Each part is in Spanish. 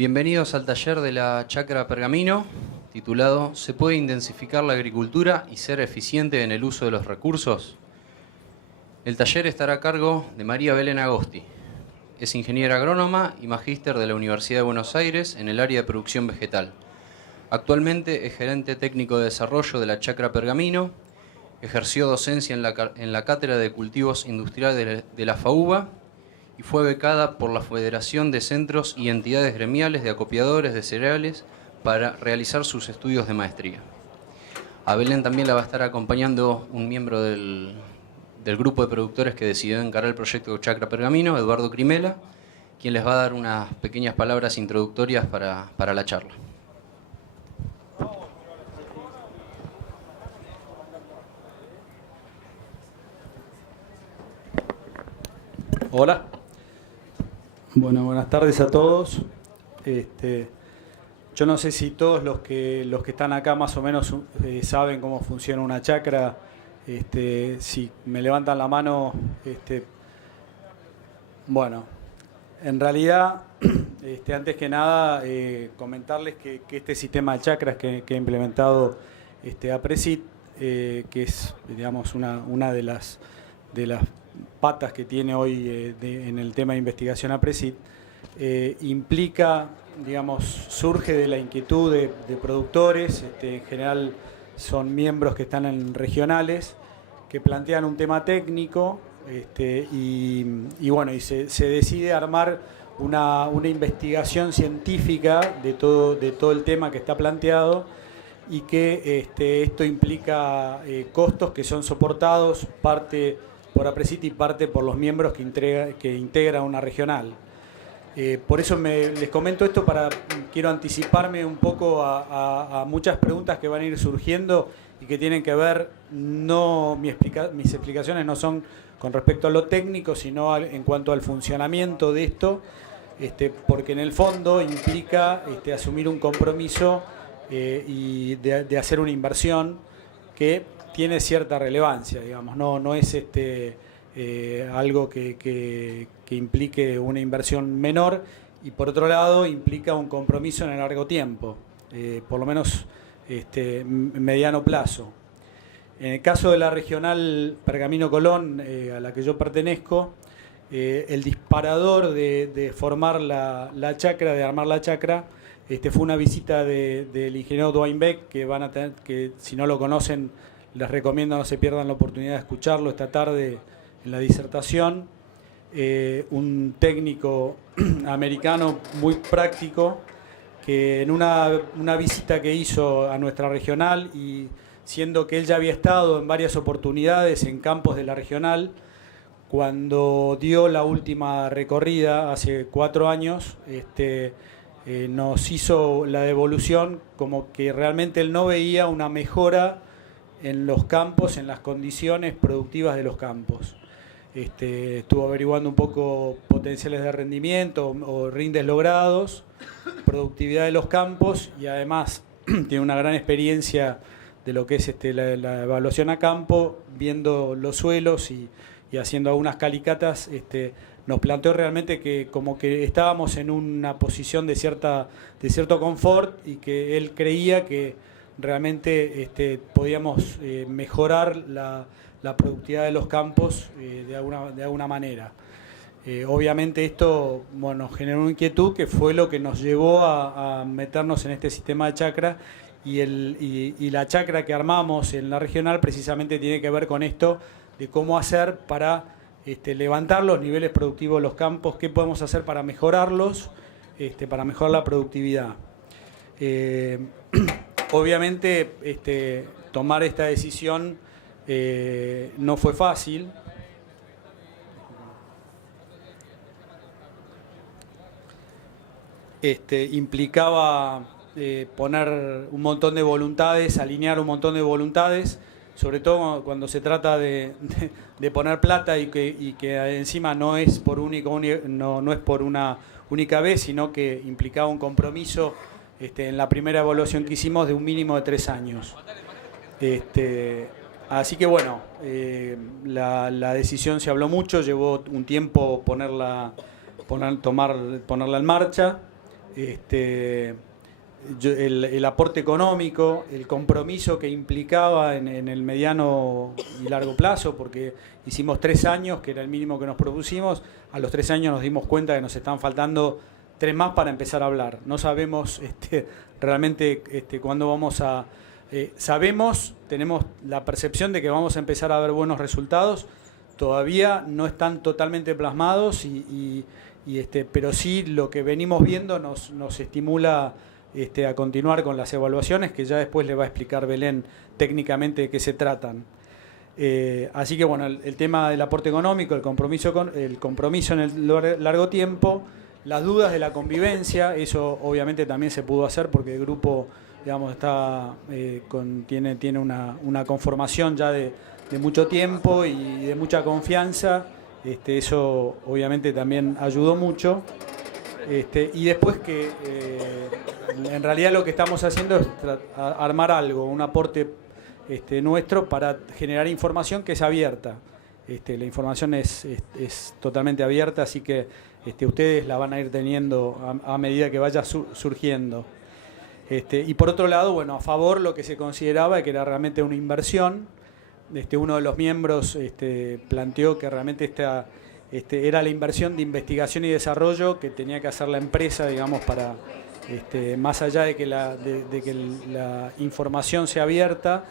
Bienvenidos al taller de la Chacra Pergamino, titulado ¿Se puede intensificar la agricultura y ser eficiente en el uso de los recursos? El taller estará a cargo de María Belén Agosti. Es ingeniera agrónoma y magíster de la Universidad de Buenos Aires en el área de producción vegetal. Actualmente es gerente técnico de desarrollo de la Chacra Pergamino. Ejerció docencia en la Cátedra de Cultivos Industriales de la FAUBA y fue becada por la Federación de Centros y Entidades Gremiales de Acopiadores de Cereales para realizar sus estudios de maestría. A Belén también la va a estar acompañando un miembro del grupo de productores que decidió encarar el proyecto Chacra Pergamino, Eduardo Crimela, quien les va a dar unas pequeñas palabras introductorias para la charla. Hola. Bueno, buenas tardes a todos. Yo no sé si todos los que están acá más o menos saben cómo funciona una chacra. Si me levantan la mano, bueno, en realidad, antes que nada, comentarles que este sistema de chacras que ha implementado APRESID, que es, digamos, una de las patas que tiene hoy en el tema de investigación APRESID, implica, digamos, surge de la inquietud de productores, en general son miembros que están en regionales, que plantean un tema técnico y bueno, y se decide armar una investigación científica de todo el tema que está planteado, y que esto implica costos que son soportados parte por APRESID y parte por los miembros que integra una regional. Por eso les comento esto, quiero anticiparme un poco a muchas preguntas que van a ir surgiendo y que tienen que ver, mis explicaciones no son con respecto a lo técnico, sino en cuanto al funcionamiento de esto, porque en el fondo implica asumir un compromiso y de hacer una inversión que tiene cierta relevancia, digamos, no es algo que implique una inversión menor, y por otro lado implica un compromiso en el largo tiempo, por lo menos mediano plazo. En el caso de la regional Pergamino Colón, a la que yo pertenezco, el disparador de formar la chacra, de armar la chacra, fue una visita del ingeniero Dwayne Beck, que van a tener, que si no lo conocen, les recomiendo no se pierdan la oportunidad de escucharlo esta tarde en la disertación. Un técnico americano muy práctico, que en una visita que hizo a nuestra regional, y siendo que él ya había estado en varias oportunidades en campos de la regional, cuando dio la última recorrida hace 4 años, nos hizo la devolución como que realmente él no veía una mejora en los campos, en las condiciones productivas de los campos. Estuvo averiguando un poco potenciales de rendimiento o rindes logrados, productividad de los campos, y además tiene una gran experiencia de lo que es la evaluación a campo, viendo los suelos y haciendo algunas calicatas. Nos planteó realmente que como que estábamos en una posición de cierto confort, y que él creía que realmente podíamos mejorar la productividad de los campos de alguna manera. Obviamente esto, bueno, generó una inquietud que fue lo que nos llevó a meternos en este sistema de chacra, y la chacra que armamos en la regional precisamente tiene que ver con esto, de cómo hacer para levantar los niveles productivos de los campos, qué podemos hacer para mejorarlos, para mejorar la productividad. Obviamente tomar esta decisión no fue fácil. Implicaba poner un montón de voluntades, alinear un montón de voluntades, sobre todo cuando se trata de poner plata, y que encima no es por una única vez, sino que implicaba un compromiso en la primera evaluación que hicimos de un mínimo de 3 años. Así que bueno, la decisión se habló mucho, llevó un tiempo ponerla en marcha. el aporte económico, el compromiso que implicaba en el mediano y largo plazo, porque hicimos 3 años, que era el mínimo que nos propusimos. A los 3 años nos dimos cuenta que nos están faltando 3 más para empezar a hablar. No sabemos realmente cuándo vamos a... sabemos, tenemos la percepción de que vamos a empezar a ver buenos resultados. Todavía no están totalmente plasmados, pero sí lo que venimos viendo nos estimula a continuar con las evaluaciones, que ya después le va a explicar Belén técnicamente de qué se tratan. Así que bueno, el tema del aporte económico, el compromiso en el largo tiempo, las dudas de la convivencia, eso obviamente también se pudo hacer porque el grupo, digamos, tiene una conformación ya de mucho tiempo y de mucha confianza. Eso obviamente también ayudó mucho. Y después que en realidad lo que estamos haciendo es armar algo, un aporte nuestro para generar información que es abierta. La información es totalmente abierta, así que ustedes la van a ir teniendo a medida que vaya surgiendo. Y por otro lado, bueno, a favor lo que se consideraba que era realmente una inversión. Uno de los miembros planteó que realmente era la inversión de investigación y desarrollo que tenía que hacer la empresa, digamos, para más allá de que la información sea abierta.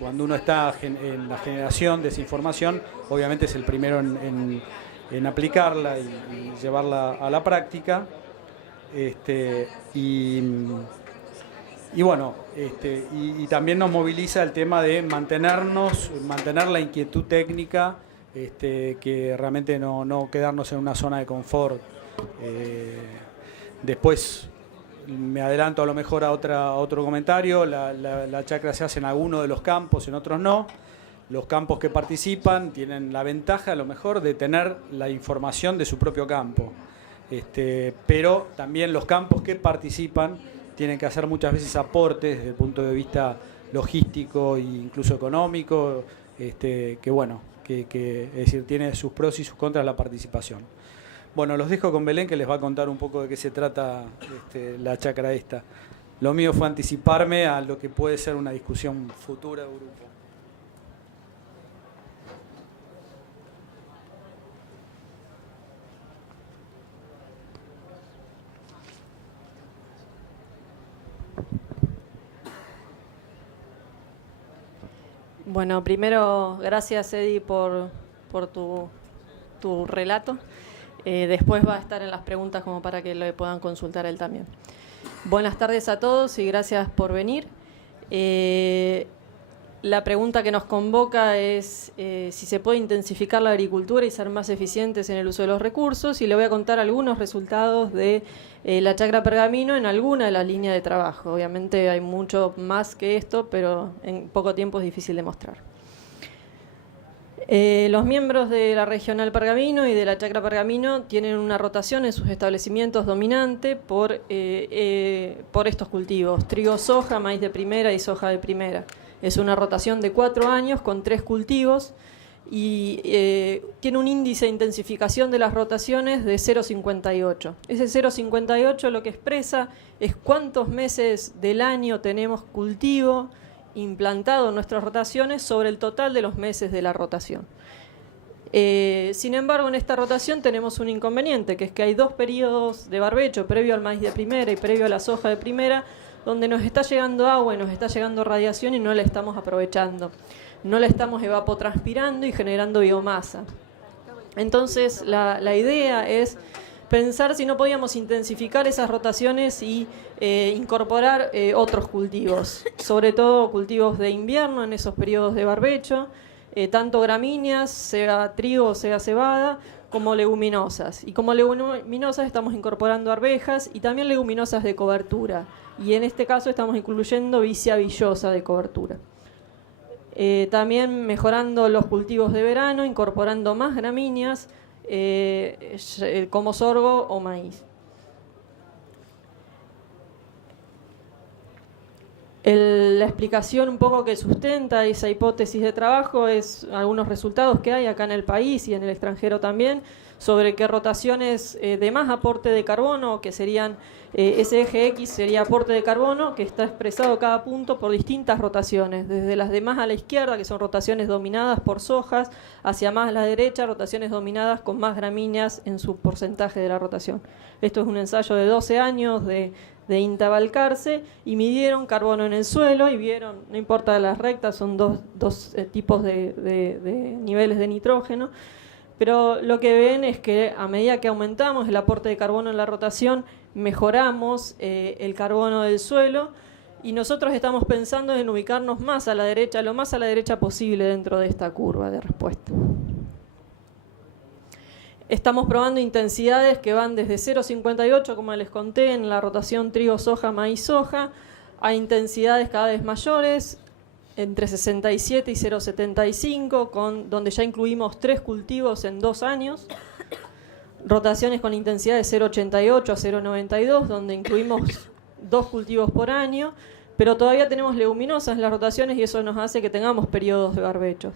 Cuando uno está en la generación de esa información, obviamente es el primero en aplicarla y llevarla a la práctica. Y bueno, y también nos moviliza el tema de mantener la inquietud técnica, que realmente no quedarnos en una zona de confort. Después me adelanto a lo mejor a otro comentario. La chacra se hace en algunos de los campos, en otros no. Los campos que participan tienen la ventaja a lo mejor de tener la información de su propio campo. Pero también los campos que participan tienen que hacer muchas veces aportes desde el punto de vista logístico e incluso económico, que es decir, tiene sus pros y sus contras la participación. Bueno, los dejo con Belén, que les va a contar un poco de qué se trata la chacra esta. Lo mío fue anticiparme a lo que puede ser una discusión futura de grupo. Bueno, primero, gracias, Edi, por tu relato. Después va a estar en las preguntas como para que lo puedan consultar él también. Buenas tardes a todos y gracias por venir. La pregunta que nos convoca es si se puede intensificar la agricultura y ser más eficientes en el uso de los recursos, y le voy a contar algunos resultados de la chacra Pergamino en alguna de las líneas de trabajo. Obviamente hay mucho más que esto, pero en poco tiempo es difícil de mostrar. Los miembros de la Regional Pergamino y de la Chacra Pergamino tienen una rotación en sus establecimientos dominante por estos cultivos: trigo, soja, maíz de primera y soja de primera. Es una rotación de 4 años con 3 cultivos y tiene un índice de intensificación de las rotaciones de 0,58. Ese 0,58 lo que expresa es cuántos meses del año tenemos cultivo implantado en nuestras rotaciones sobre el total de los meses de la rotación. Sin embargo, en esta rotación tenemos un inconveniente, que es que hay 2 periodos de barbecho, previo al maíz de primera y previo a la soja de primera, donde nos está llegando agua y nos está llegando radiación y no la estamos aprovechando. No la estamos evapotranspirando y generando biomasa. Entonces, la idea es pensar si no podíamos intensificar esas rotaciones y incorporar otros cultivos, sobre todo cultivos de invierno en esos periodos de barbecho, tanto gramíneas, sea trigo, sea cebada, como leguminosas. Y como leguminosas estamos incorporando arvejas y también leguminosas de cobertura. Y en este caso estamos incluyendo vicia villosa de cobertura. También mejorando los cultivos de verano, incorporando más gramíneas, como sorgo o maíz. La explicación un poco que sustenta esa hipótesis de trabajo es algunos resultados que hay acá en el país y en el extranjero también, sobre que rotaciones de más aporte de carbono, que serían ese eje X sería aporte de carbono, que está expresado cada punto por distintas rotaciones, desde las de más a la izquierda, que son rotaciones dominadas por sojas, hacia más a la derecha, rotaciones dominadas con más gramíneas en su porcentaje de la rotación. Esto es un ensayo de 12 años de INTA Balcarce, y midieron carbono en el suelo y vieron, no importa las rectas, son dos tipos de niveles de nitrógeno, pero lo que ven es que a medida que aumentamos el aporte de carbono en la rotación, mejoramos el carbono del suelo, y nosotros estamos pensando en ubicarnos más a la derecha, lo más a la derecha posible dentro de esta curva de respuesta. Estamos probando intensidades que van desde 0,58, como les conté, en la rotación trigo, soja, maíz, soja, a intensidades cada vez mayores, entre 67 y 0,75, donde ya incluimos 3 cultivos en 2 años. Rotaciones con intensidades de 0,88 a 0,92, donde incluimos 2 cultivos por año, pero todavía tenemos leguminosas en las rotaciones y eso nos hace que tengamos periodos de barbechos.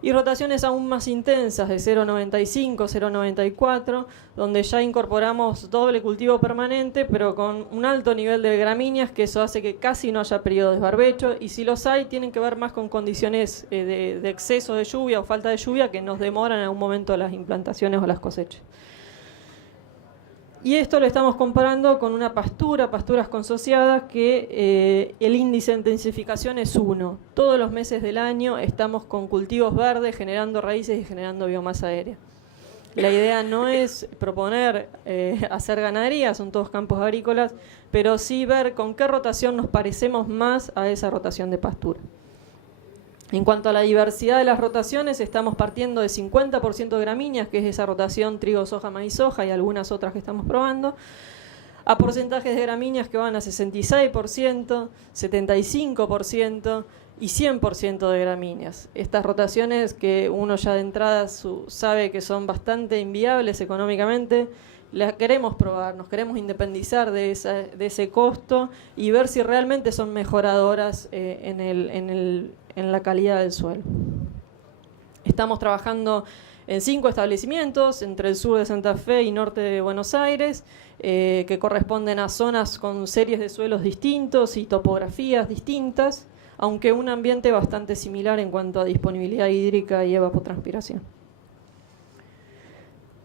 Y rotaciones aún más intensas de 0,95, 0,94, donde ya incorporamos doble cultivo permanente, pero con un alto nivel de gramíneas, que eso hace que casi no haya periodos de barbecho, y si los hay, tienen que ver más con condiciones de exceso de lluvia o falta de lluvia que nos demoran en algún momento las implantaciones o las cosechas. Y esto lo estamos comparando con una pasturas consociadas, que el índice de intensificación es 1. Todos los meses del año estamos con cultivos verdes generando raíces y generando biomasa aérea. La idea no es proponer hacer ganadería, son todos campos agrícolas, pero sí ver con qué rotación nos parecemos más a esa rotación de pastura. En cuanto a la diversidad de las rotaciones, estamos partiendo de 50% de gramíneas, que es esa rotación trigo, soja, maíz, soja, y algunas otras que estamos probando, a porcentajes de gramíneas que van a 66%, 75% y 100% de gramíneas. Estas rotaciones que uno ya de entrada sabe que son bastante inviables económicamente, las queremos probar, nos queremos independizar de ese costo y ver si realmente son mejoradoras en la calidad del suelo. Estamos trabajando en 5 establecimientos entre el sur de Santa Fe y norte de Buenos Aires, que corresponden a zonas con series de suelos distintos y topografías distintas, aunque un ambiente bastante similar en cuanto a disponibilidad hídrica y evapotranspiración.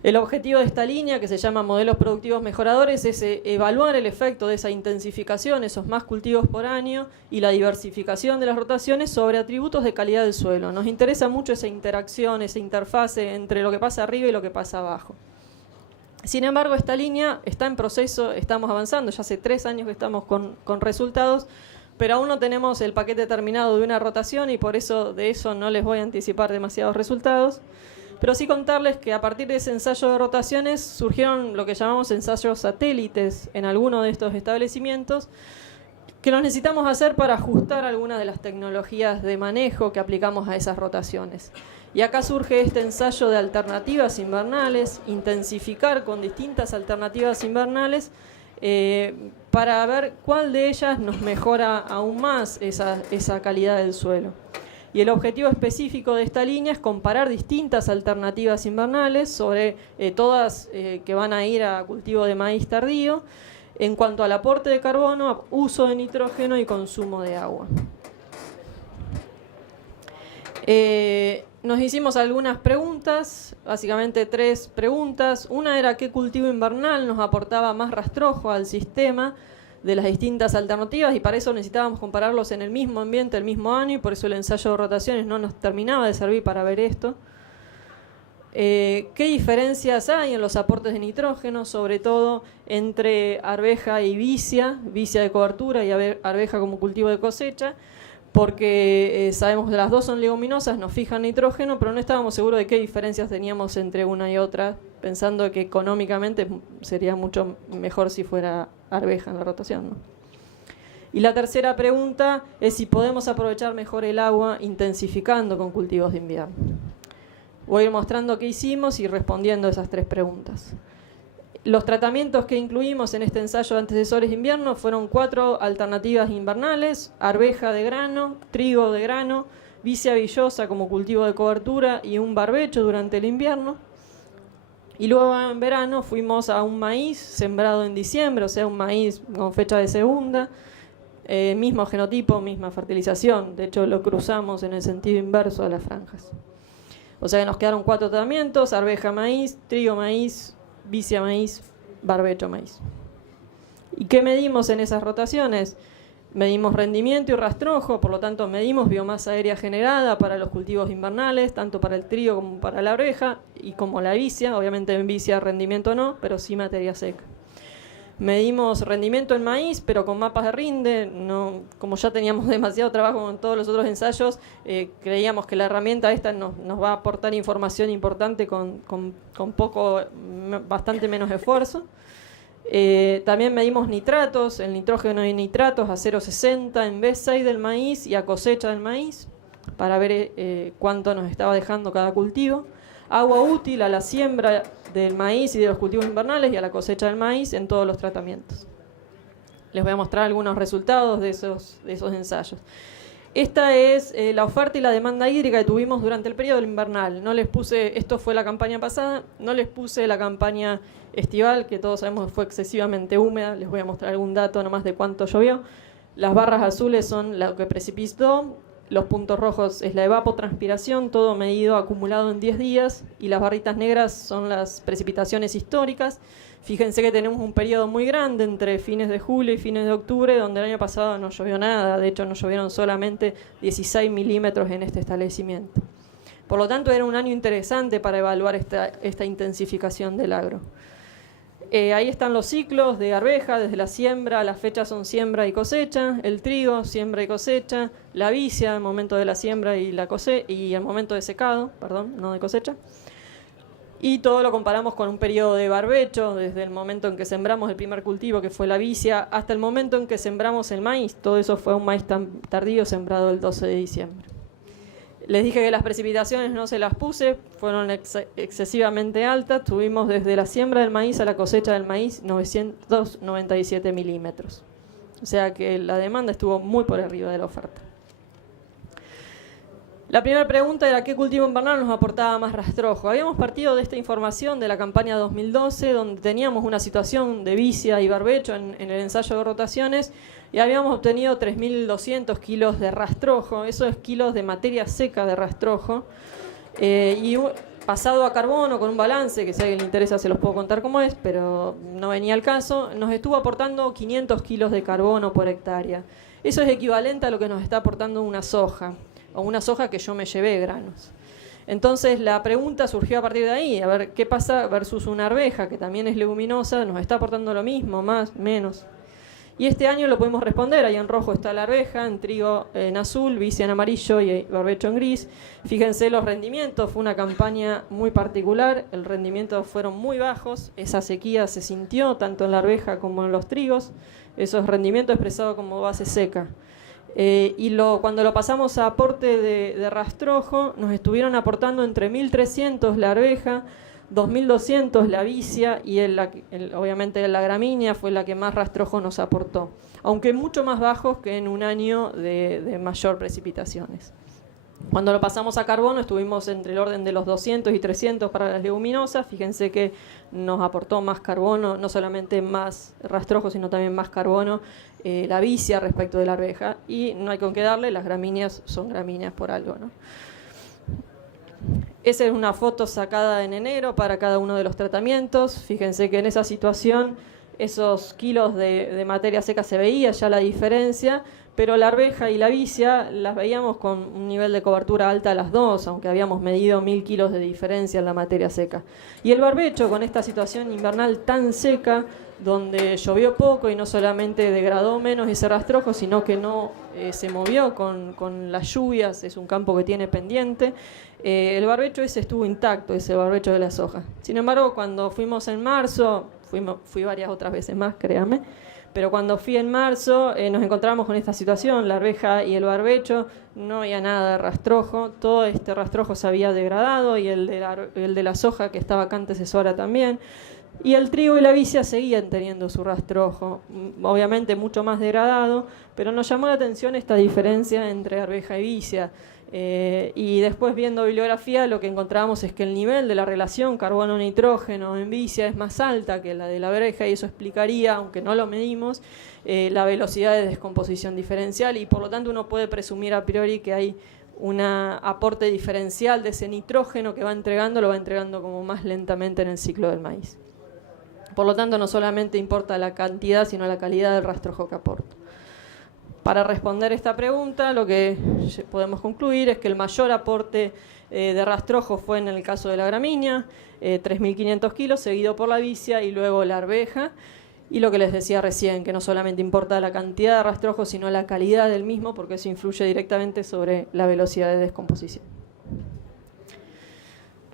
El objetivo de esta línea, que se llama Modelos Productivos Mejoradores, es evaluar el efecto de esa intensificación, esos más cultivos por año, y la diversificación de las rotaciones sobre atributos de calidad del suelo. Nos interesa mucho esa interacción, esa interfase entre lo que pasa arriba y lo que pasa abajo. Sin embargo, esta línea está en proceso, estamos avanzando, ya hace 3 años que estamos con resultados, pero aún no tenemos el paquete terminado de una rotación y por eso de eso no les voy a anticipar demasiados resultados. Pero sí contarles que a partir de ese ensayo de rotaciones surgieron lo que llamamos ensayos satélites en alguno de estos establecimientos, que los necesitamos hacer para ajustar algunas de las tecnologías de manejo que aplicamos a esas rotaciones. Y acá surge este ensayo de alternativas invernales, intensificar con distintas alternativas invernales, para ver cuál de ellas nos mejora aún más esa calidad del suelo. Y el objetivo específico de esta línea es comparar distintas alternativas invernales sobre todas que van a ir a cultivo de maíz tardío en cuanto al aporte de carbono, uso de nitrógeno y consumo de agua. Nos hicimos algunas preguntas, básicamente 3 preguntas. Una era qué cultivo invernal nos aportaba más rastrojo al sistema de las distintas alternativas, y para eso necesitábamos compararlos en el mismo ambiente, el mismo año, y por eso el ensayo de rotaciones no nos terminaba de servir para ver esto. ¿Qué diferencias hay en los aportes de nitrógeno, sobre todo entre arveja y vicia de cobertura y arveja como cultivo de cosecha? Porque sabemos que las dos son leguminosas, nos fijan nitrógeno, pero no estábamos seguros de qué diferencias teníamos entre una y otra, pensando que económicamente sería mucho mejor si fuera arveja en la rotación, ¿no? Y la tercera pregunta es si podemos aprovechar mejor el agua intensificando con cultivos de invierno. Voy a ir mostrando qué hicimos y respondiendo esas 3 preguntas. Los tratamientos que incluimos en este ensayo de antecesores de invierno fueron 4 alternativas invernales: arveja de grano, trigo de grano, vicia villosa como cultivo de cobertura y un barbecho durante el invierno. Y luego en verano fuimos a un maíz sembrado en diciembre, o sea, un maíz con fecha de segunda, mismo genotipo, misma fertilización. De hecho, lo cruzamos en el sentido inverso de las franjas. O sea que nos quedaron 4 tratamientos: arveja maíz, trigo maíz, vicia maíz, barbecho maíz. ¿Y qué medimos en esas rotaciones? Medimos rendimiento y rastrojo, por lo tanto medimos biomasa aérea generada para los cultivos invernales, tanto para el trigo como para la arveja y como la vicia. Obviamente en vicia rendimiento no, pero sí materia seca. Medimos rendimiento en maíz, pero con mapas de rinde. No, como ya teníamos demasiado trabajo con todos los otros ensayos, creíamos que la herramienta esta nos va a aportar información importante con bastante menos esfuerzo. También medimos nitratos, el nitrógeno y nitratos a 0,60 en B6 del maíz y a cosecha del maíz, para ver cuánto nos estaba dejando cada cultivo. Agua útil a la siembra del maíz y de los cultivos invernales y a la cosecha del maíz en todos los tratamientos. Les voy a mostrar algunos resultados de esos ensayos. Esta es la oferta y la demanda hídrica que tuvimos durante el periodo invernal. No les puse, esto fue la campaña pasada, no les puse la campaña estival, que todos sabemos fue excesivamente húmeda. Les voy a mostrar algún dato nomás de cuánto llovió. Las barras azules son lo que precipitó, los puntos rojos es la evapotranspiración, todo medido acumulado en 10 días, y las barritas negras son las precipitaciones históricas. Fíjense que tenemos un periodo muy grande entre fines de julio y fines de octubre, donde el año pasado no llovió nada. De hecho, nos llovieron solamente 16 milímetros en este establecimiento. Por lo tanto, era un año interesante para evaluar esta intensificación del agro. Ahí están los ciclos de arveja, desde la siembra, las fechas son siembra y cosecha, el trigo, siembra y cosecha, la vicia, el momento de la siembra y el momento de secado, perdón, no de cosecha. Y todo lo comparamos con un periodo de barbecho, desde el momento en que sembramos el primer cultivo, que fue la vicia, hasta el momento en que sembramos el maíz. Todo eso fue un maíz tan tardío, sembrado el 12 de diciembre. Les dije que las precipitaciones no se las puse, fueron excesivamente altas. Tuvimos desde la siembra del maíz a la cosecha del maíz 997 milímetros. O sea que la demanda estuvo muy por arriba de la oferta. La primera pregunta era qué cultivo invernal nos aportaba más rastrojo. Habíamos partido de esta información de la campaña 2012, donde teníamos una situación de vicia y barbecho en el ensayo de rotaciones, y habíamos obtenido 3.200 kilos de rastrojo. Eso es kilos de materia seca de rastrojo, y pasado a carbono con un balance, que si a alguien le interesa se los puedo contar cómo es, pero no venía al caso, nos estuvo aportando 500 kilos de carbono por hectárea. Eso es equivalente a lo que nos está aportando una soja, o una soja que yo me llevé granos. Entonces la pregunta surgió a partir de ahí, a ver qué pasa versus una arveja, que también es leguminosa, nos está aportando lo mismo, más, menos. Y este año lo podemos responder. Ahí en rojo está la arveja, en trigo en azul, vicia en amarillo y barbecho en gris. Fíjense los rendimientos, fue una campaña muy particular, el rendimiento fueron muy bajos, esa sequía se sintió tanto en la arveja como en los trigos, esos rendimientos expresados como base seca. Cuando lo pasamos a aporte de rastrojo, nos estuvieron aportando entre 1.300 la arveja, 2.200 la vicia, y obviamente la gramínea fue la que más rastrojo nos aportó, aunque mucho más bajos que en un año de mayor precipitaciones. Cuando lo pasamos a carbono estuvimos entre el orden de los 200 y 300 para las leguminosas. Fíjense que nos aportó más carbono, no solamente más rastrojo, sino también más carbono la vicia respecto de la arveja. Y no hay con qué darle, las gramíneas son gramíneas por algo, ¿no? Esa es una foto sacada en enero para cada uno de los tratamientos. Fíjense que en esa situación esos kilos de materia seca se veía ya la diferencia, pero la arveja y la vicia las veíamos con un nivel de cobertura alta las dos, aunque habíamos medido 1.000 kilos de diferencia en la materia seca. Y el barbecho, con esta situación invernal tan seca, donde llovió poco y no solamente degradó menos ese rastrojo, sino que no se movió con las lluvias, es un campo que tiene pendiente, el barbecho ese estuvo intacto, ese barbecho de la soja. Sin embargo, cuando fuimos en marzo, fui varias otras veces más, créanme, pero cuando fui en marzo nos encontramos con esta situación, la arveja y el barbecho, no había nada de rastrojo, todo este rastrojo se había degradado, y el de la soja que estaba acá antecesora también. Y el trigo y la vicia seguían teniendo su rastrojo, obviamente mucho más degradado, pero nos llamó la atención esta diferencia entre arveja y vicia. Y después, viendo bibliografía, lo que encontramos es que el nivel de la relación carbono-nitrógeno en vicia es más alta que la de la arveja, y eso explicaría, aunque no lo medimos, la velocidad de descomposición diferencial, y por lo tanto uno puede presumir a priori que hay un aporte diferencial de ese nitrógeno que lo va entregando como más lentamente en el ciclo del maíz. Por lo tanto, no solamente importa la cantidad, sino la calidad del rastrojo que aporta. Para responder esta pregunta, lo que podemos concluir es que el mayor aporte de rastrojo fue en el caso de la gramínea, 3.500 kilos, seguido por la vicia y luego la arveja. Y lo que les decía recién, que no solamente importa la cantidad de rastrojo, sino la calidad del mismo, porque eso influye directamente sobre la velocidad de descomposición.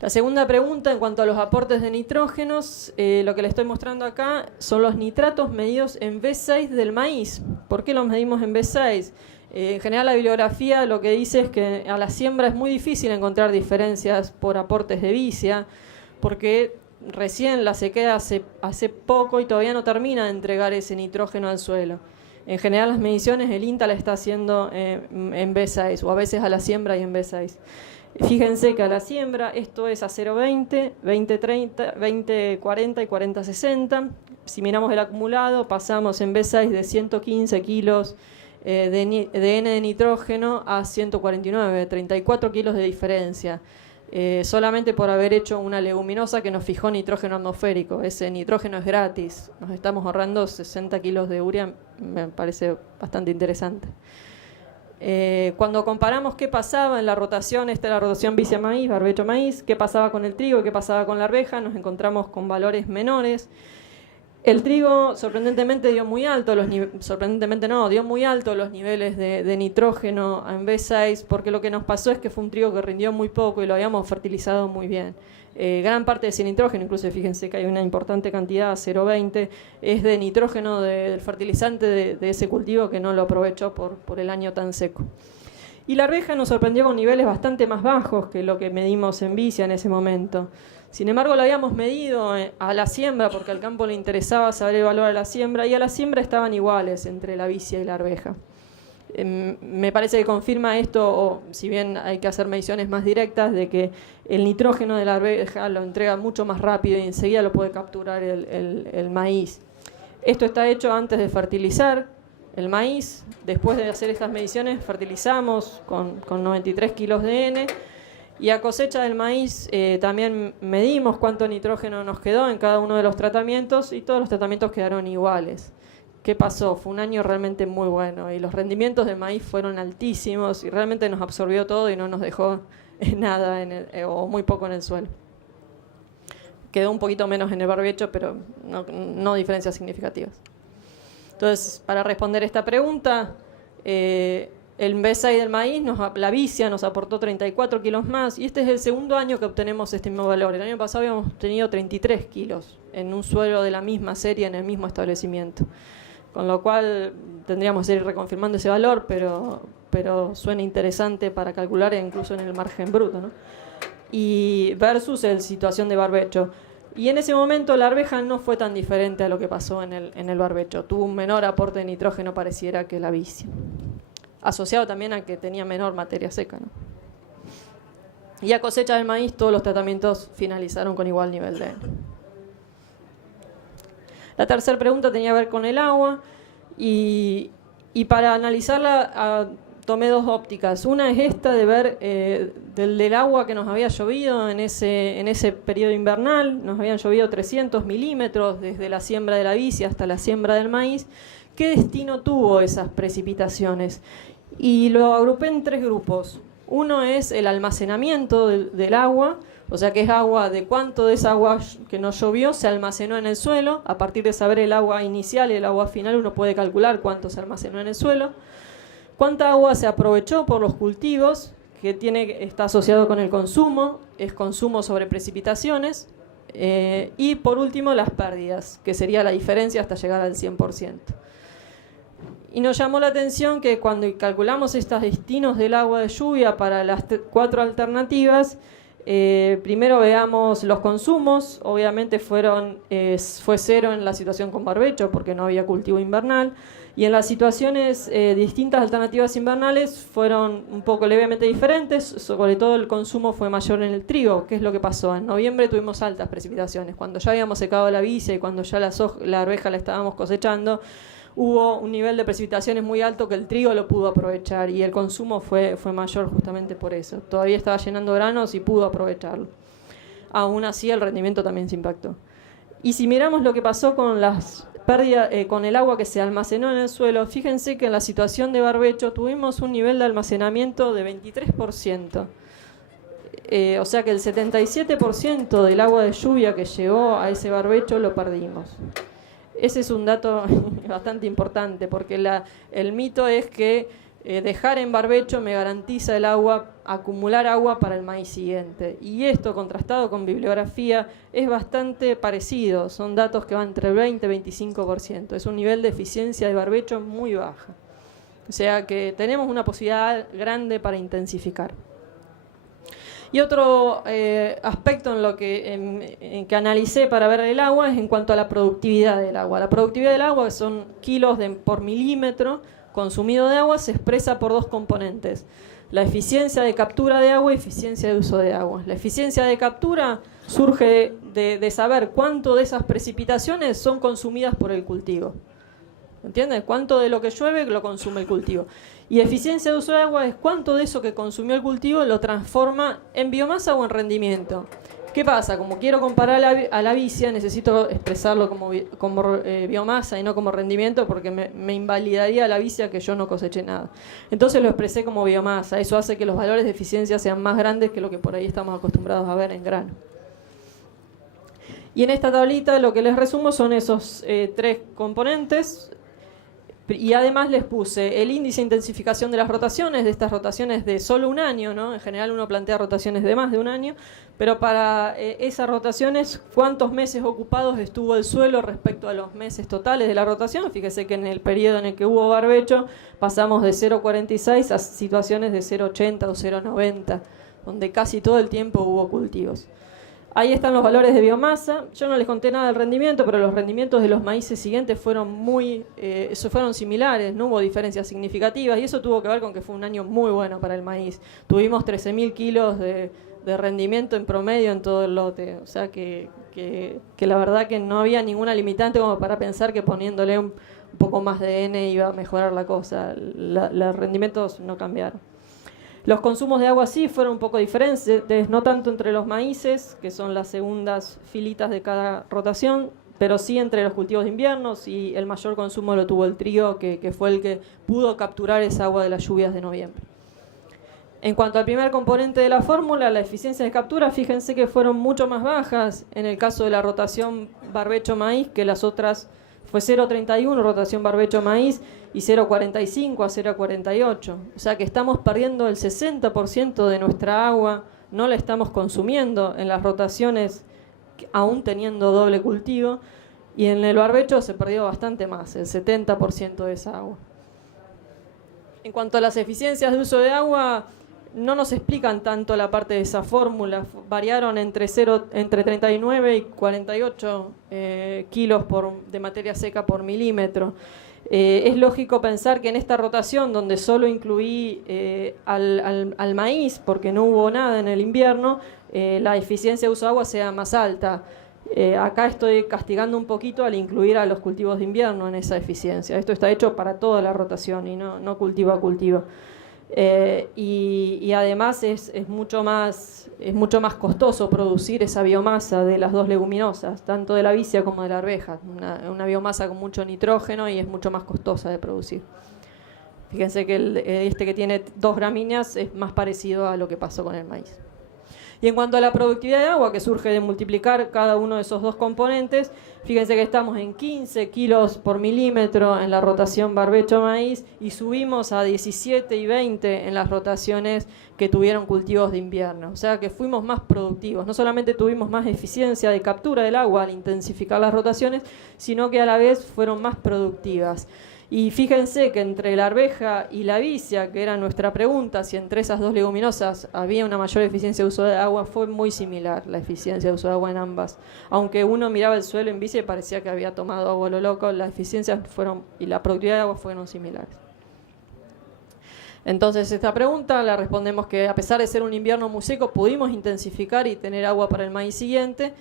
La segunda pregunta, en cuanto a los aportes de nitrógenos, lo que les estoy mostrando acá son los nitratos medidos en V6 del maíz. ¿Por qué los medimos en V6? En general, la bibliografía lo que dice es que a la siembra es muy difícil encontrar diferencias por aportes de vicia, porque recién la sequía hace poco y todavía no termina de entregar ese nitrógeno al suelo. En general, las mediciones el INTA la está haciendo en V6, o a veces a la siembra y en V6. Fíjense que a la siembra esto es a 0,20, 20,30, 20,40 y 40,60. Si miramos el acumulado, pasamos en B6 de 115 kilos de N de nitrógeno a 149, 34 kilos de diferencia. Solamente por haber hecho una leguminosa que nos fijó nitrógeno atmosférico. Ese nitrógeno es gratis. Nos estamos ahorrando 60 kilos de urea, me parece bastante interesante. Cuando comparamos qué pasaba en la rotación, esta es la rotación vicia-maíz, barbecho-maíz, qué pasaba con el trigo y qué pasaba con la arveja, nos encontramos con valores menores. El trigo sorprendentemente dio muy alto los niveles de nitrógeno en V6, porque lo que nos pasó es que fue un trigo que rindió muy poco y lo habíamos fertilizado muy bien. Gran parte de ese nitrógeno, incluso fíjense que hay una importante cantidad, 0,20, es de nitrógeno del fertilizante de ese cultivo que no lo aprovechó por el año tan seco. Y la arveja nos sorprendió con niveles bastante más bajos que lo que medimos en vicia en ese momento. Sin embargo, lo habíamos medido a la siembra porque al campo le interesaba saber el valor a la siembra, y a la siembra estaban iguales entre la vicia y la arveja. Me parece que confirma esto, o si bien hay que hacer mediciones más directas, de que el nitrógeno de la arveja lo entrega mucho más rápido y enseguida lo puede capturar el maíz. Esto está hecho antes de fertilizar el maíz. Después de hacer estas mediciones, fertilizamos con 93 kilos de N. Y a cosecha del maíz también medimos cuánto nitrógeno nos quedó en cada uno de los tratamientos, y todos los tratamientos quedaron iguales. ¿Qué pasó? Fue un año realmente muy bueno y los rendimientos de maíz fueron altísimos y realmente nos absorbió todo y no nos dejó nada o muy poco en el suelo. Quedó un poquito menos en el barbecho, pero no diferencias significativas. Entonces, para responder esta pregunta, el V6 del maíz, la vicia nos aportó 34 kilos más, y este es el segundo año que obtenemos este mismo valor. El año pasado habíamos obtenido 33 kilos en un suelo de la misma serie en el mismo establecimiento. Con lo cual tendríamos que ir reconfirmando ese valor, pero suena interesante para calcular incluso en el margen bruto, ¿no? Y versus la situación de barbecho. Y en ese momento la arveja no fue tan diferente a lo que pasó en el barbecho. Tuvo un menor aporte de nitrógeno, pareciera, que la vicia. Asociado también a que tenía menor materia seca, ¿no? Y a cosecha del maíz todos los tratamientos finalizaron con igual nivel de N. La tercera pregunta tenía que ver con el agua, y para analizarla tomé dos ópticas. Una es esta de ver del agua que nos había llovido en ese periodo invernal. Nos habían llovido 300 milímetros desde la siembra de la vicia hasta la siembra del maíz. ¿Qué destino tuvo esas precipitaciones? Y lo agrupé en tres grupos. Uno es el almacenamiento del agua, o sea que es agua de cuánto de esa agua que nos llovió se almacenó en el suelo. A partir de saber el agua inicial y el agua final, uno puede calcular cuánto se almacenó en el suelo. Cuánta agua se aprovechó por los cultivos, que está asociado con el consumo, es consumo sobre precipitaciones. Y por último, las pérdidas, que sería la diferencia hasta llegar al 100%. Y nos llamó la atención que cuando calculamos estos destinos del agua de lluvia para las cuatro alternativas, Primero veamos los consumos. Obviamente fue cero en la situación con barbecho porque no había cultivo invernal. Y en las situaciones distintas alternativas invernales fueron un poco levemente diferentes. Sobre todo el consumo fue mayor en el trigo. ¿Qué es lo que pasó? En noviembre tuvimos altas precipitaciones. Cuando ya habíamos secado la vicia y cuando ya la arveja la estábamos cosechando, hubo un nivel de precipitaciones muy alto que el trigo lo pudo aprovechar y el consumo fue mayor justamente por eso. Todavía estaba llenando granos y pudo aprovecharlo. Aún así el rendimiento también se impactó. Y si miramos lo que pasó con las pérdidas, con el agua que se almacenó en el suelo, fíjense que en la situación de barbecho tuvimos un nivel de almacenamiento de 23%. O sea que el 77% del agua de lluvia que llegó a ese barbecho lo perdimos. Ese es un dato bastante importante porque el mito es que dejar en barbecho me garantiza el agua, acumular agua para el maíz siguiente. Y esto, contrastado con bibliografía, es bastante parecido. Son datos que van entre el 20 y 25%. Es un nivel de eficiencia de barbecho muy baja. O sea que tenemos una posibilidad grande para intensificar. Y otro aspecto en lo que analicé para ver el agua es en cuanto a la productividad del agua. La productividad del agua, que son kilos por milímetro consumido de agua, se expresa por dos componentes: la eficiencia de captura de agua y eficiencia de uso de agua. La eficiencia de captura surge de saber cuánto de esas precipitaciones son consumidas por el cultivo. ¿Entiendes? Cuánto de lo que llueve lo consume el cultivo. Y eficiencia de uso de agua es cuánto de eso que consumió el cultivo lo transforma en biomasa o en rendimiento. ¿Qué pasa? Como quiero comparar a la vicia, necesito expresarlo como biomasa y no como rendimiento porque me invalidaría la vicia que yo no coseché nada. Entonces lo expresé como biomasa. Eso hace que los valores de eficiencia sean más grandes que lo que por ahí estamos acostumbrados a ver en grano. Y en esta tablita lo que les resumo son esos tres componentes. Y además les puse el índice de intensificación de las rotaciones, de estas rotaciones de solo un año, ¿no? En general uno plantea rotaciones de más de un año, pero para esas rotaciones, ¿cuántos meses ocupados estuvo el suelo respecto a los meses totales de la rotación? Fíjese que en el periodo en el que hubo barbecho pasamos de 0,46 a situaciones de 0,80 o 0,90, donde casi todo el tiempo hubo cultivos. Ahí están los valores de biomasa. Yo no les conté nada del rendimiento, pero los rendimientos de los maíces siguientes fueron similares, no hubo diferencias significativas y eso tuvo que ver con que fue un año muy bueno para el maíz. Tuvimos 13.000 kilos de rendimiento en promedio en todo el lote, o sea que la verdad que no había ninguna limitante como para pensar que poniéndole un poco más de N iba a mejorar la cosa. Los rendimientos no cambiaron. Los consumos de agua sí fueron un poco diferentes, no tanto entre los maíces, que son las segundas filitas de cada rotación, pero sí entre los cultivos de invierno, y el mayor consumo lo tuvo el trigo, que fue el que pudo capturar esa agua de las lluvias de noviembre. En cuanto al primer componente de la fórmula, la eficiencia de captura, fíjense que fueron mucho más bajas en el caso de la rotación barbecho-maíz que las otras. Fue 0,31 rotación barbecho-maíz y 0,45 a 0,48. O sea que estamos perdiendo el 60% de nuestra agua, no la estamos consumiendo en las rotaciones aún teniendo doble cultivo, y en el barbecho se perdió bastante más, el 70% de esa agua. En cuanto a las eficiencias de uso de agua, no nos explican tanto la parte de esa fórmula, variaron entre 39 y 48 kilos de materia seca por milímetro. Es lógico pensar que en esta rotación, donde solo incluí al maíz, porque no hubo nada en el invierno, la eficiencia de uso de agua sea más alta. Acá estoy castigando un poquito al incluir a los cultivos de invierno en esa eficiencia. Esto está hecho para toda la rotación y no cultivo a cultivo. Y además es mucho más costoso producir esa biomasa de las dos leguminosas, tanto de la vicia como de la arveja. Una biomasa con mucho nitrógeno y es mucho más costosa de producir. Fíjense que este que tiene 2 gramíneas es más parecido a lo que pasó con el maíz. Y en cuanto a la productividad de agua, que surge de multiplicar cada uno de esos dos componentes, fíjense que estamos en 15 kilos por milímetro en la rotación barbecho-maíz y subimos a 17 y 20 en las rotaciones que tuvieron cultivos de invierno. O sea que fuimos más productivos. No solamente tuvimos más eficiencia de captura del agua al intensificar las rotaciones, sino que a la vez fueron más productivas. Y fíjense que entre la arveja y la vicia, que era nuestra pregunta, si entre esas dos leguminosas había una mayor eficiencia de uso de agua, fue muy similar la eficiencia de uso de agua en ambas. Aunque uno miraba el suelo en vicia y parecía que había tomado agua a lo loco, las eficiencias y la productividad de agua fueron similares. Entonces, esta pregunta la respondemos que a pesar de ser un invierno muy seco, pudimos intensificar y tener agua para el maíz siguiente,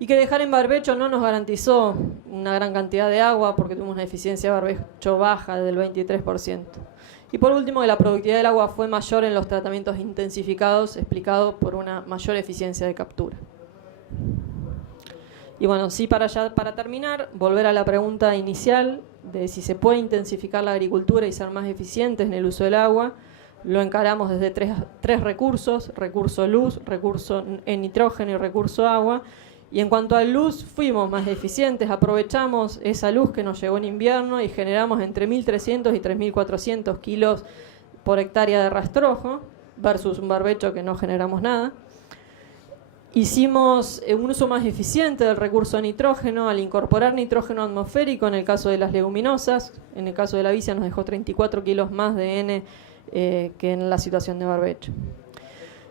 y que dejar en barbecho no nos garantizó una gran cantidad de agua porque tuvimos una eficiencia de barbecho baja del 23%. Y por último, que la productividad del agua fue mayor en los tratamientos intensificados, explicado por una mayor eficiencia de captura. Y bueno, sí, para terminar, volver a la pregunta inicial de si se puede intensificar la agricultura y ser más eficientes en el uso del agua. Lo encaramos desde tres recursos: recurso luz, recurso en nitrógeno y recurso agua. Y en cuanto a luz, fuimos más eficientes, aprovechamos esa luz que nos llegó en invierno y generamos entre 1.300 y 3.400 kilos por hectárea de rastrojo, versus un barbecho que no generamos nada. Hicimos un uso más eficiente del recurso nitrógeno al incorporar nitrógeno atmosférico en el caso de las leguminosas. En el caso de la vicia nos dejó 34 kilos más de N que en la situación de barbecho.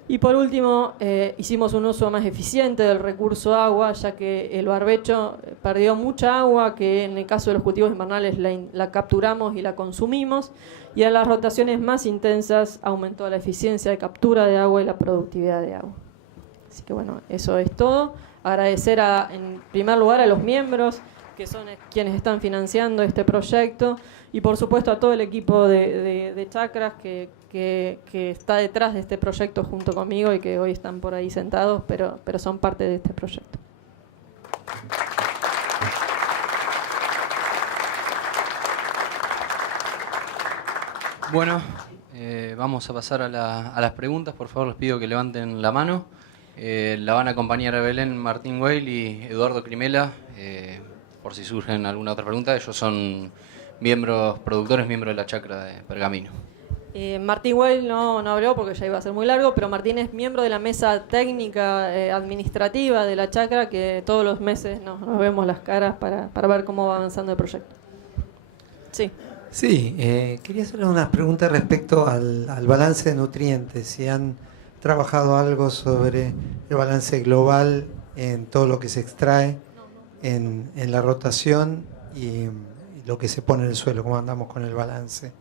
Y por último, hicimos un uso más eficiente del recurso agua, ya que el barbecho perdió mucha agua, que en el caso de los cultivos invernales la capturamos y la consumimos, y en las rotaciones más intensas aumentó la eficiencia de captura de agua y la productividad de agua. Así que bueno, eso es todo. Agradecer en primer lugar a los miembros, que son quienes están financiando este proyecto, y por supuesto a todo el equipo de Chacras que está detrás de este proyecto junto conmigo y que hoy están por ahí sentados, pero son parte de este proyecto. Bueno, vamos a pasar a las preguntas. Por favor, les pido que levanten la mano. La van a acompañar a Belén Martín Weil y Eduardo Crimela, por si surgen alguna otra pregunta. Ellos son productores, miembros de la chacra de Pergamino. Martín Weil no habló porque ya iba a ser muy largo, pero Martín es miembro de la mesa técnica administrativa de la chacra, que todos los meses nos vemos las caras para ver cómo va avanzando el proyecto. Sí. Sí, quería hacerle unas preguntas respecto al balance de nutrientes. Si han trabajado algo sobre el balance global en todo lo que se extrae en la rotación y lo que se pone en el suelo, cómo andamos con el balance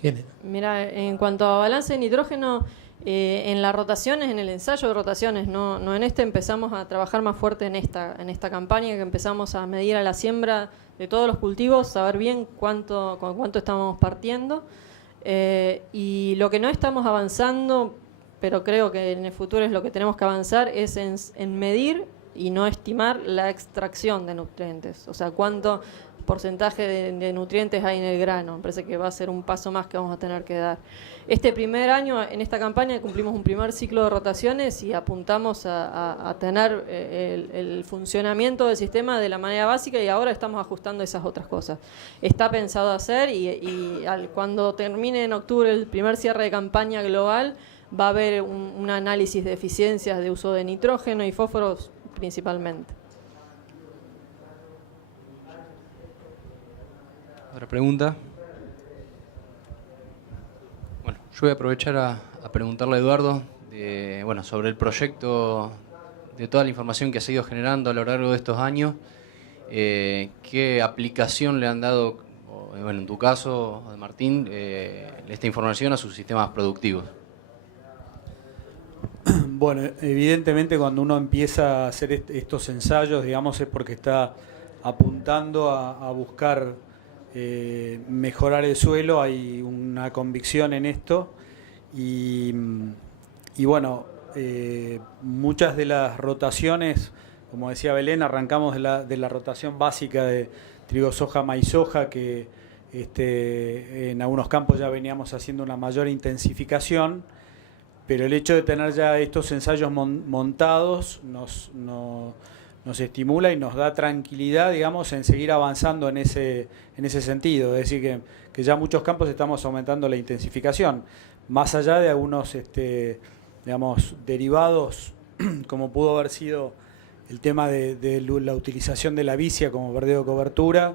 general. Mira, en cuanto a balance de nitrógeno, en las rotaciones, en el ensayo de rotaciones, no en este, empezamos a trabajar más fuerte en esta campaña, que empezamos a medir a la siembra de todos los cultivos, saber bien con cuánto estamos partiendo, y lo que no estamos avanzando, pero creo que en el futuro es lo que tenemos que avanzar, es en medir y no estimar la extracción de nutrientes, o sea, cuánto porcentaje de nutrientes hay en el grano. Me parece que va a ser un paso más que vamos a tener que dar. Este primer año, en esta campaña, cumplimos un primer ciclo de rotaciones y apuntamos a tener el funcionamiento del sistema de la manera básica, y ahora estamos ajustando esas otras cosas. Está pensado hacer y cuando termine en octubre el primer cierre de campaña global, va a haber un análisis de eficiencias de uso de nitrógeno y fósforos principalmente. ¿Otra pregunta? Bueno, yo voy a aprovechar a preguntarle a Eduardo sobre el proyecto, de toda la información que se ha ido generando a lo largo de estos años. ¿Qué aplicación le han dado, en tu caso, de Martín, esta información a sus sistemas productivos? Bueno, evidentemente cuando uno empieza a hacer estos ensayos, digamos, es porque está apuntando a buscar mejorar el suelo. Hay una convicción en esto y bueno, muchas de las rotaciones, como decía Belén, arrancamos de la rotación básica de trigo, soja, maíz, soja, que en algunos campos ya veníamos haciendo una mayor intensificación, pero el hecho de tener ya estos ensayos montados nos estimula y nos da tranquilidad, digamos, en seguir avanzando en ese sentido. Es decir, que ya en muchos campos estamos aumentando la intensificación, más allá de algunos digamos, derivados, como pudo haber sido el tema de la utilización de la vicia como verdeo de cobertura,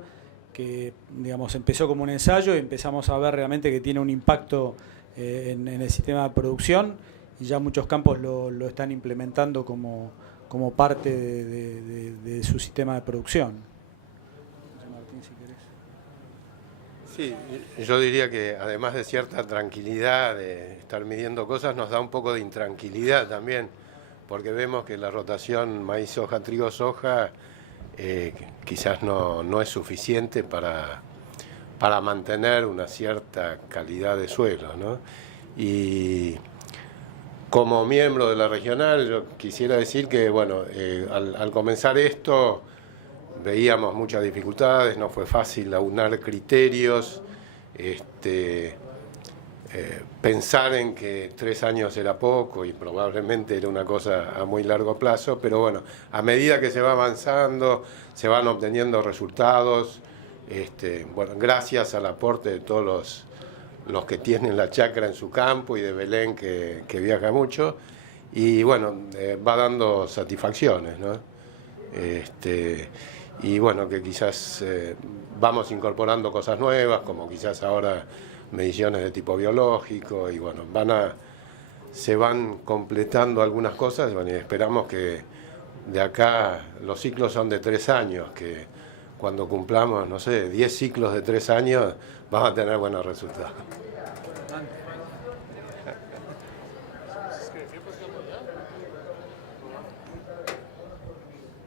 que digamos, empezó como un ensayo y empezamos a ver realmente que tiene un impacto en el sistema de producción, y ya muchos campos lo están implementando como parte de su sistema de producción. Martín, si querés. Sí, yo diría que además de cierta tranquilidad de estar midiendo cosas, nos da un poco de intranquilidad también, porque vemos que la rotación maíz, soja, trigo, soja quizás no es suficiente para mantener una cierta calidad de suelo, ¿no? Y como miembro de la regional, yo quisiera decir que, bueno, al comenzar esto veíamos muchas dificultades, no fue fácil aunar criterios, pensar en que 3 años era poco y probablemente era una cosa a muy largo plazo, pero bueno, a medida que se va avanzando, se van obteniendo resultados, bueno, gracias al aporte de todos los que tienen la chacra en su campo y de Belén que viaja mucho, y bueno, va dando satisfacciones, ¿no? Y bueno, que quizás vamos incorporando cosas nuevas, como quizás ahora mediciones de tipo biológico, y bueno, se van completando algunas cosas, bueno, y esperamos que de acá, los ciclos son de 3 años, que cuando cumplamos, no sé, 10 ciclos de 3 años, vamos a tener buenos resultados.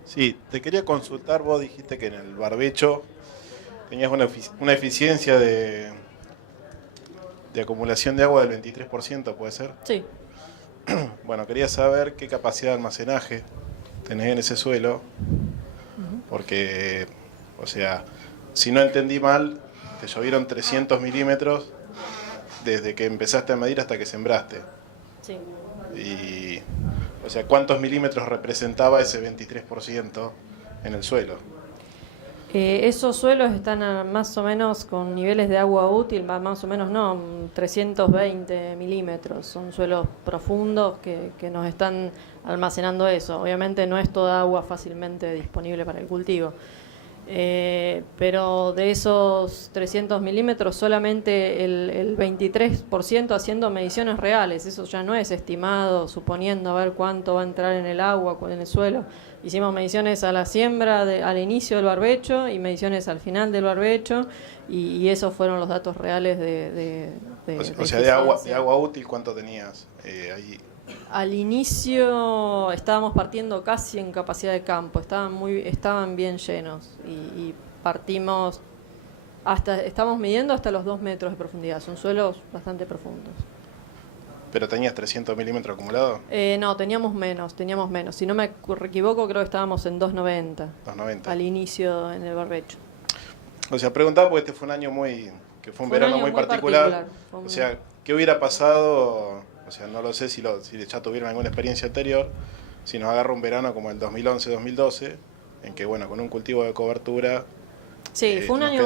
Sí, te quería consultar, vos dijiste que en el barbecho tenías una eficiencia de acumulación de agua del 23%, ¿puede ser? Sí. Bueno, quería saber qué capacidad de almacenaje tenés en ese suelo, porque, o sea, si no entendí mal, te llovieron 300 milímetros desde que empezaste a medir hasta que sembraste. Sí. Y, o sea, ¿cuántos milímetros representaba ese 23% en el suelo? Esos suelos están más o menos con niveles de agua útil, más o menos no, 320 milímetros. Son suelos profundos que nos están almacenando eso. Obviamente no es toda agua fácilmente disponible para el cultivo. Pero de esos 300 milímetros solamente el 23% haciendo mediciones reales. Eso ya no es estimado, suponiendo a ver cuánto va a entrar en el agua, en el suelo. Hicimos mediciones a la siembra, al inicio del barbecho, y mediciones al final del barbecho, y esos fueron los datos reales de de agua útil, ¿cuánto tenías ahí? Al inicio estábamos partiendo casi en capacidad de campo, estaban bien llenos, y partimos estamos midiendo hasta los 2 metros de profundidad. Son suelos bastante profundos. ¿Pero tenías 300 milímetros acumulados? No, teníamos menos. Si no me equivoco, creo que estábamos en 290. 290. Al inicio en el barbecho. O sea, preguntaba porque este fue un año fue un verano muy particular. O sea, ¿qué hubiera pasado? O sea, no lo sé si ya tuvieron alguna experiencia anterior, si nos agarra un verano como el 2011-2012, en que, bueno, con un cultivo de cobertura... Sí, fue un año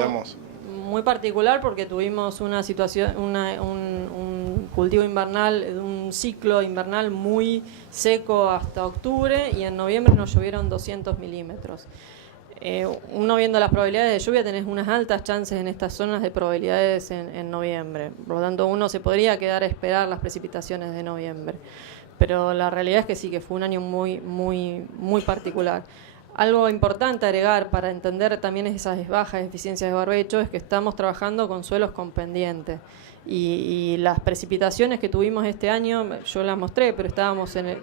muy particular porque tuvimos una situación, un cultivo invernal, un ciclo invernal muy seco hasta octubre, y en noviembre nos llovieron 200 milímetros. Uno viendo las probabilidades de lluvia, tenés unas altas chances en estas zonas de probabilidades en noviembre. Por lo tanto, uno se podría quedar a esperar las precipitaciones de noviembre. Pero la realidad es que sí, que fue un año muy, muy, muy particular. Algo importante agregar para entender también esas bajas eficiencias de barbecho es que estamos trabajando con suelos con pendiente. Y las precipitaciones que tuvimos este año, yo las mostré, pero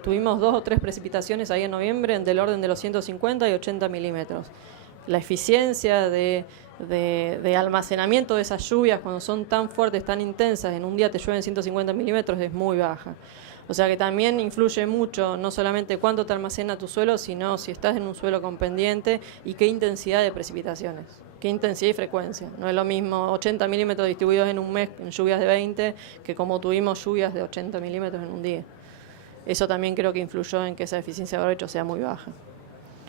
tuvimos 2 o 3 precipitaciones ahí en noviembre del orden de los 150 y 80 milímetros. La eficiencia de almacenamiento de esas lluvias cuando son tan fuertes, tan intensas, en un día te llueven 150 milímetros, es muy baja. O sea que también influye mucho, no solamente cuánto te almacena tu suelo, sino si estás en un suelo con pendiente y qué intensidad de precipitaciones, qué intensidad y frecuencia. No es lo mismo 80 milímetros distribuidos en un mes en lluvias de 20 que como tuvimos lluvias de 80 milímetros en un día. Eso también creo que influyó en que esa eficiencia de barbecho sea muy baja.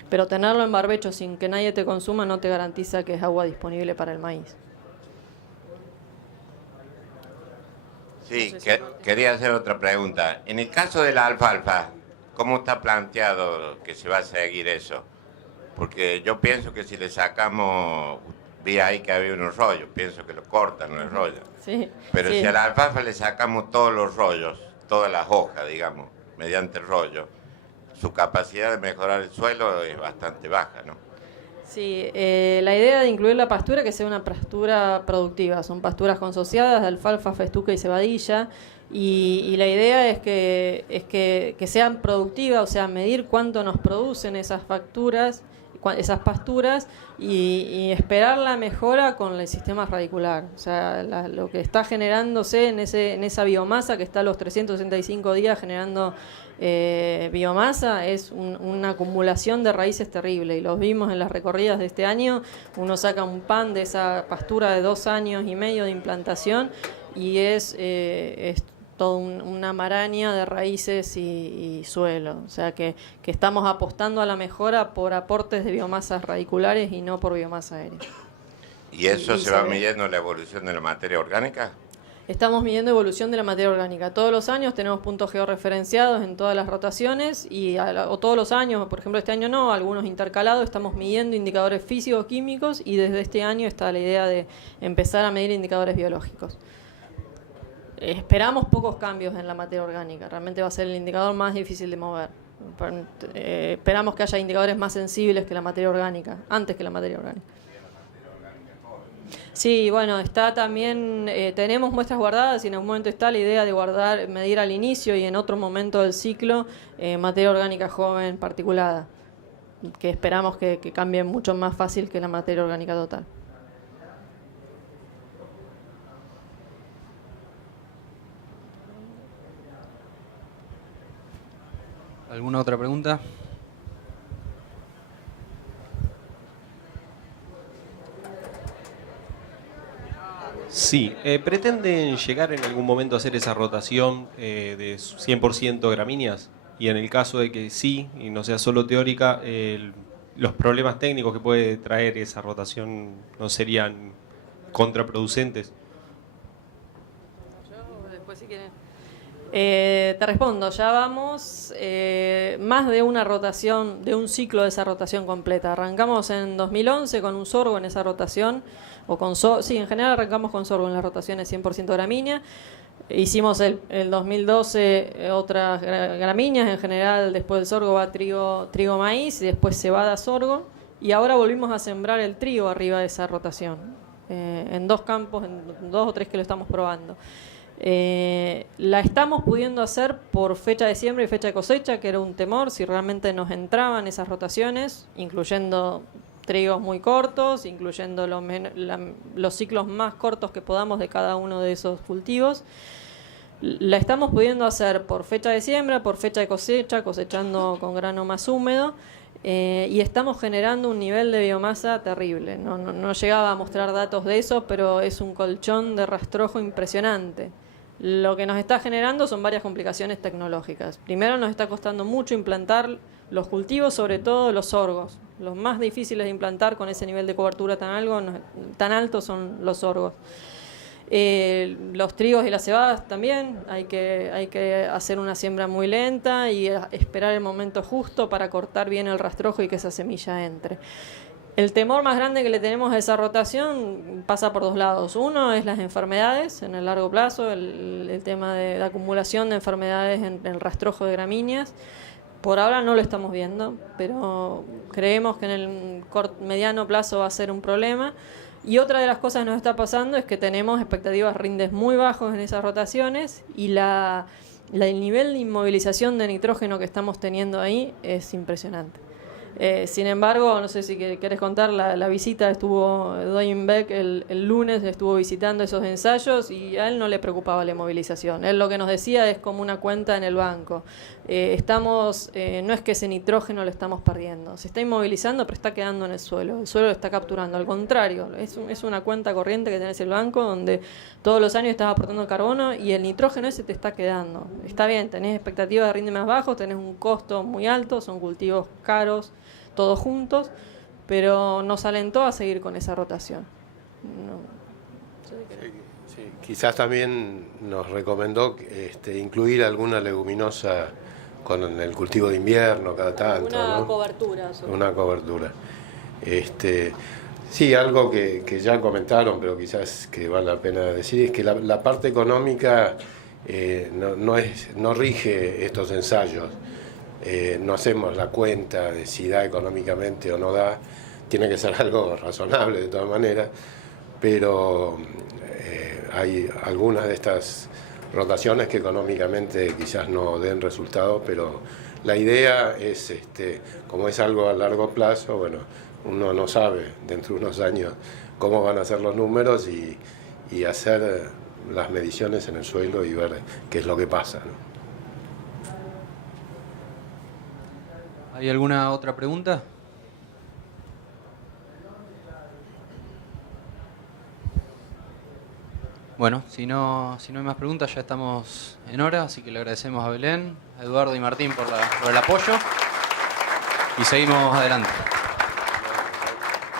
Pero tenerlo en barbecho sin que nadie te consuma no te garantiza que es agua disponible para el maíz. Sí, quería hacer otra pregunta. En el caso de la alfalfa, ¿cómo está planteado que se va a seguir eso? Porque yo pienso que si le sacamos, vi ahí que había unos rollos, pienso que lo cortan, no el rollo. Sí, Pero sí. si a la alfalfa le sacamos todos los rollos, todas las hojas, digamos, mediante el rollo, su capacidad de mejorar el suelo es bastante baja, ¿no? Sí, la idea de incluir la pastura que sea una pastura productiva, son pasturas consociadas de alfalfa, festuca y cebadilla, y la idea es que sean productivas, o sea, medir cuánto nos producen esas pasturas y esperar la mejora con el sistema radicular, o sea, lo que está generándose en esa biomasa que está a los 365 días generando biomasa es una acumulación de raíces terrible, y los vimos en las recorridas de este año. Uno saca un pan de esa pastura de 2 años y medio de implantación y es toda una maraña de raíces y suelo, o sea que estamos apostando a la mejora por aportes de biomasas radiculares y no por biomasa aérea. ¿Y eso se va midiendo la evolución de la materia orgánica? Estamos midiendo evolución de la materia orgánica. Todos los años tenemos puntos georreferenciados en todas las rotaciones o todos los años, por ejemplo este año no, algunos intercalados, estamos midiendo indicadores físicos, químicos, y desde este año está la idea de empezar a medir indicadores biológicos. Esperamos pocos cambios en la materia orgánica, realmente va a ser el indicador más difícil de mover. Esperamos que haya indicadores más sensibles que la materia orgánica, antes que la materia orgánica. Sí, bueno, está también, tenemos muestras guardadas y en algún momento está la idea de medir al inicio y en otro momento del ciclo materia orgánica joven particulada, que esperamos que cambie mucho más fácil que la materia orgánica total. ¿Alguna otra pregunta? Sí, ¿pretenden llegar en algún momento a hacer esa rotación de 100% gramíneas? Y en el caso de que sí, y no sea solo teórica, los problemas técnicos que puede traer esa rotación no serían contraproducentes. Después si quieren. Te respondo, ya vamos más de una rotación, de un ciclo de esa rotación completa. Arrancamos en 2011 con un sorgo en esa rotación, sí, en general arrancamos con sorgo en las rotaciones 100% gramínea. Hicimos el 2012 otras gramíneas, en general después del sorgo va trigo, maíz, y después cebada, sorgo, y ahora volvimos a sembrar el trigo arriba de esa rotación, en 2 campos, en 2 o 3 que lo estamos probando. La estamos pudiendo hacer por fecha de siembra y fecha de cosecha, que era un temor si realmente nos entraban esas rotaciones, incluyendo trigos muy cortos, incluyendo los ciclos más cortos que podamos de cada uno de esos cultivos. La estamos pudiendo hacer por fecha de siembra, por fecha de cosecha, cosechando con grano más húmedo, y estamos generando un nivel de biomasa terrible. No llegaba a mostrar datos de eso, pero es un colchón de rastrojo impresionante. Lo que nos está generando son varias complicaciones tecnológicas. Primero, nos está costando mucho implantar los cultivos, sobre todo los sorgos. Los más difíciles de implantar con ese nivel de cobertura tan alto son los sorgos. Los trigos y las cebadas también, hay que hacer una siembra muy lenta y esperar el momento justo para cortar bien el rastrojo y que esa semilla entre. El temor más grande que le tenemos a esa rotación pasa por 2 lados. Uno es las enfermedades en el largo plazo, el tema de la acumulación de enfermedades en el rastrojo de gramíneas. Por ahora no lo estamos viendo, pero creemos que en el mediano plazo va a ser un problema. Y otra de las cosas que nos está pasando es que tenemos expectativas rindes muy bajos en esas rotaciones y el nivel de inmovilización de nitrógeno que estamos teniendo ahí es impresionante. Sin embargo, no sé si querés contar, la visita estuvo, Doyen Beck el lunes estuvo visitando esos ensayos y a él no le preocupaba la inmovilización. Él lo que nos decía es como una cuenta en el banco. No es que ese nitrógeno lo estamos perdiendo, se está inmovilizando pero está quedando en el suelo lo está capturando, al contrario, es una cuenta corriente que tenés en el banco donde todos los años estás aportando carbono y el nitrógeno ese te está quedando. Está bien, tenés expectativas de rinde más bajos, tenés un costo muy alto, son cultivos caros, todos juntos, pero nos alentó a seguir con esa rotación. Sí, quizás también nos recomendó incluir alguna leguminosa con el cultivo de invierno cada tanto. Una ¿no? cobertura. Una cobertura. Sí, algo que ya comentaron, pero quizás que vale la pena decir, es que la parte económica no rige estos ensayos. No hacemos la cuenta de si da económicamente o no da. Tiene que ser algo razonable de todas maneras, pero hay algunas de estas rotaciones que económicamente quizás no den resultados, pero la idea es, como es algo a largo plazo, bueno, uno no sabe dentro de unos años cómo van a ser los números y hacer las mediciones en el suelo y ver qué es lo que pasa, ¿no? ¿Hay alguna otra pregunta? Bueno, si no hay más preguntas, ya estamos en hora, así que le agradecemos a Belén, a Eduardo y Martín por el apoyo y seguimos adelante.